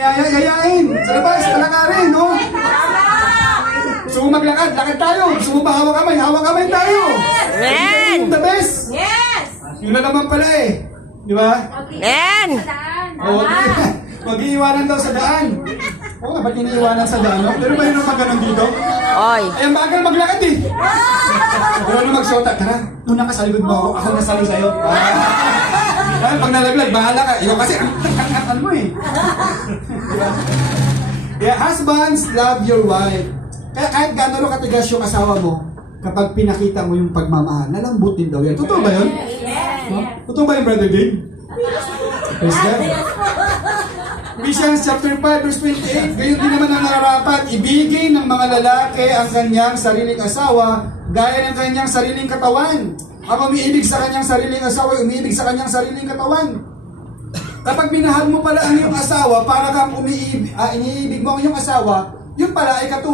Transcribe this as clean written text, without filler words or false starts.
Yayain! Sa labas, palakarin, no? Gusto mo maglakad, lakad tayo. Gusto mo ba hawak kamay tayo. Amen! The best! Yes! Yun na naman pala eh. Di ba? Amen! Oo, mag-iiwanan daw sa daan. Oo nga, ba't iniiwanan sa daan? No? Pero ba yun ang maganon dito? Oy! Ay, ang bagal maglakad eh. Pero ano magsuota? Tara, una ka sa likod mo ako. Ako nasali sa'yo. Ay, pag nalaglag, bahala ka. Ikaw kasi, ano mo eh. Diba? Yeah, husbands, love your wife. Kaya kahit gano'n katigas yung asawa mo, kapag pinakita mo yung pagmamahal, nalambutin daw yan. Totoo ba yun? Huh? Totoo ba yung Brother Dave? Praise God. Ephesians chapter 5 verse 28, gayon din naman ang nararapat, ibigin ng mga lalaki ang kanyang sariling asawa, gaya ng kanyang sariling katawan. Ang umiibig sa kanyang sariling asawa, umiibig sa kanyang sariling katawan. Kapag minahal mo pala ang iyong asawa, para kang iniibig mo ang iyong asawa, yun pala ay katulad